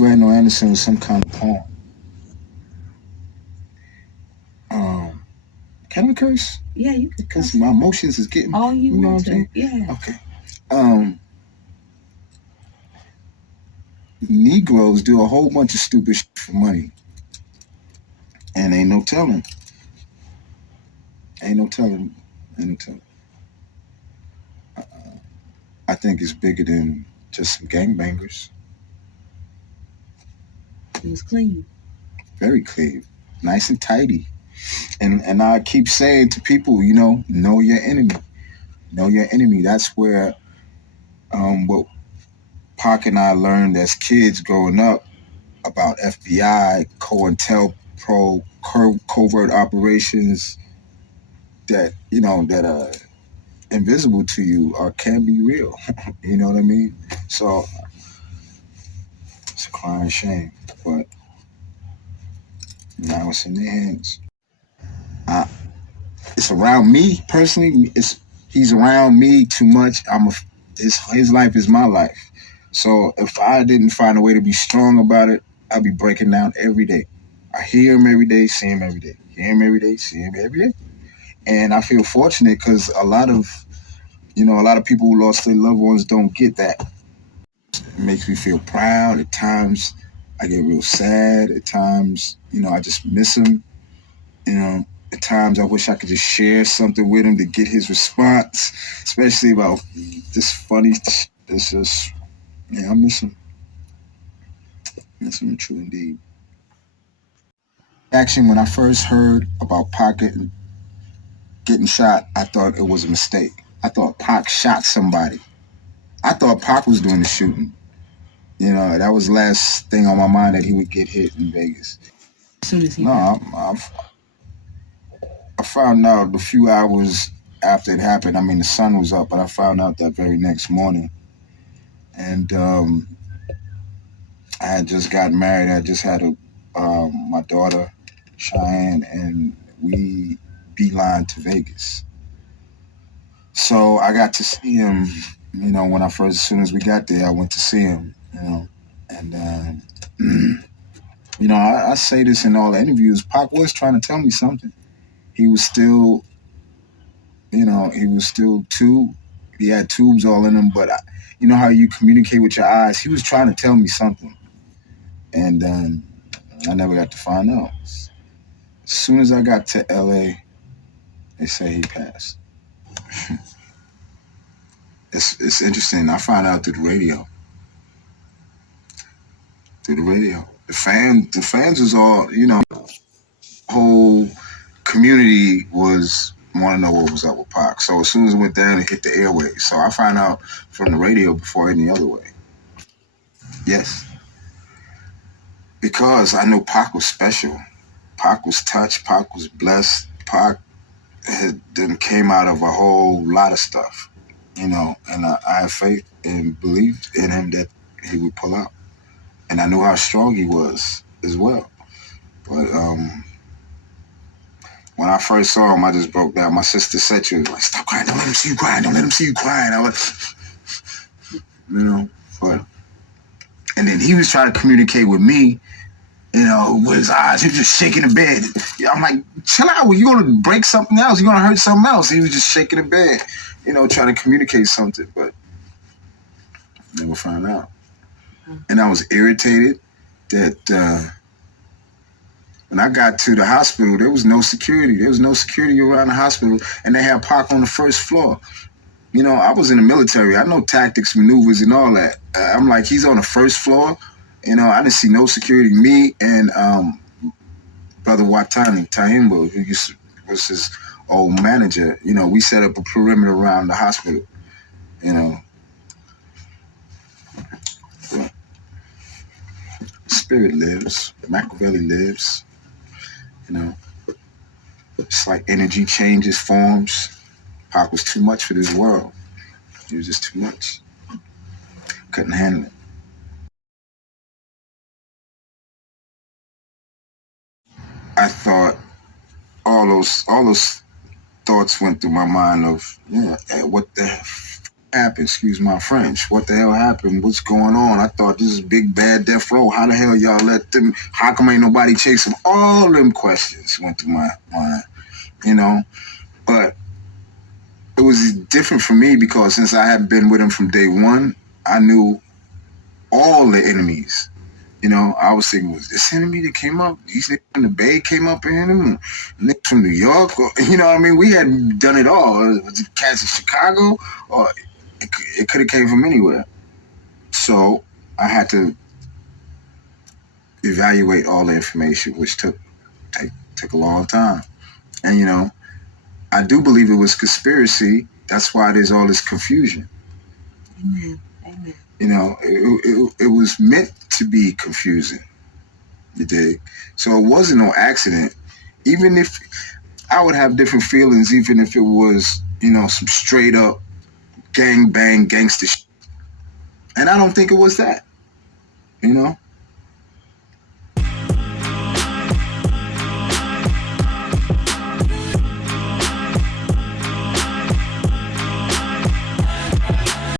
Randall Anderson was some kind of poem. Um, can I curse? Yeah, you can Because curse. my emotions is getting. All you know want what I'm to. saying? Yeah. Okay. Negroes do a whole bunch of stupid shit for money, and ain't no telling. Ain't no telling. Ain't no telling. I think it's bigger than just some gangbangers. It was clean. Very clean, nice and tidy. And I keep saying to people, know your enemy. Know your enemy. That's where what Pac and I learned as kids growing up about FBI, COINTELPRO, covert operations that that are invisible to you or can be real. You know what I mean? So it's a crying shame, but now it's in their hands. I, it's around me personally. He's around me too much. His life is my life. So if I didn't find a way to be strong about it, I'd be breaking down every day. I hear him every day, see him every day. Hear him every day, see him every day. And I feel fortunate because a lot of people who lost their loved ones don't get that. It makes me feel proud. At times, I get real sad. At times, I just miss him. At times, I wish I could just share something with him to get his response, especially about this funny. It's just, I miss him. Miss him, true indeed. Action when I first heard about Pocket getting shot, I thought it was a mistake. I thought Pac shot somebody. I thought Pac was doing the shooting. That was the last thing on my mind that he would get hit in Vegas. As soon as he No, I found out a few hours after it happened. I mean, the sun was up, but I found out that very next morning. And I had just gotten married. I just had my daughter, Cheyenne, and we beeline to Vegas. So I got to see him, when as soon as we got there, I went to see him, and, I say this in all the interviews, Pac was trying to tell me something. He was still, he had tubes all in him, but you know how you communicate with your eyes? He was trying to tell me something. And I never got to find out. As soon as I got to LA, they say he passed. It's interesting. I found out through the radio. The fans was all, whole community was want to know what was up with Pac. So as soon as it went down, it hit the airways. So I found out from the radio before any other way. Yes. Because I knew Pac was special. Pac was touched. Pac was blessed. Pac came out of a whole lot of stuff, and I had faith and believed in him that he would pull out. And I knew how strong he was as well. But when I first saw him, I just broke down. My sister said, she was like, "Stop crying. Don't let him see you crying. Don't let him see you crying." I was, but, and then he was trying to communicate with me, with his eyes. He was just shaking the bed. I'm like, chill out. You're going to break something else. You're going to hurt something else. He was just shaking the bed, trying to communicate something, but never found out. And I was irritated that when I got to the hospital, there was no security. There was no security around the hospital, and they had Pac on the first floor. I was in the military. I know tactics, maneuvers, and all that. I'm like, he's on the first floor. I didn't see no security. Me and Brother Watani, Tahimbo, who was his old manager, we set up a perimeter around the hospital, But spirit lives. Machiavelli lives. It's like energy changes forms. Pac was too much for this world. He was just too much. Couldn't handle it. I thought all those thoughts went through my mind of, what the happened? Excuse my French. What the hell happened? What's going on? I thought this is big bad death row. How the hell y'all let them? How come ain't nobody chase them? All them questions went through my mind, you know. But it was different for me because since I had been with him from day one, I knew all the enemies. You know, I was thinking, was this enemy that came up? These niggas in the Bay came up in him? Niggas from New York? Or, you know what I mean? We had done it all. Was it cats in Chicago? Or it could have came from anywhere. So I had to evaluate all the information, which took a long time. And, you know, I do believe it was conspiracy. That's why there's all this confusion. Amen. Amen. You know, it was meant to be confusing. You dig? So it wasn't no accident. Even if I would have different feelings, even if it was, you know, some straight up gang bang gangster shit. And I don't think it was that. You know?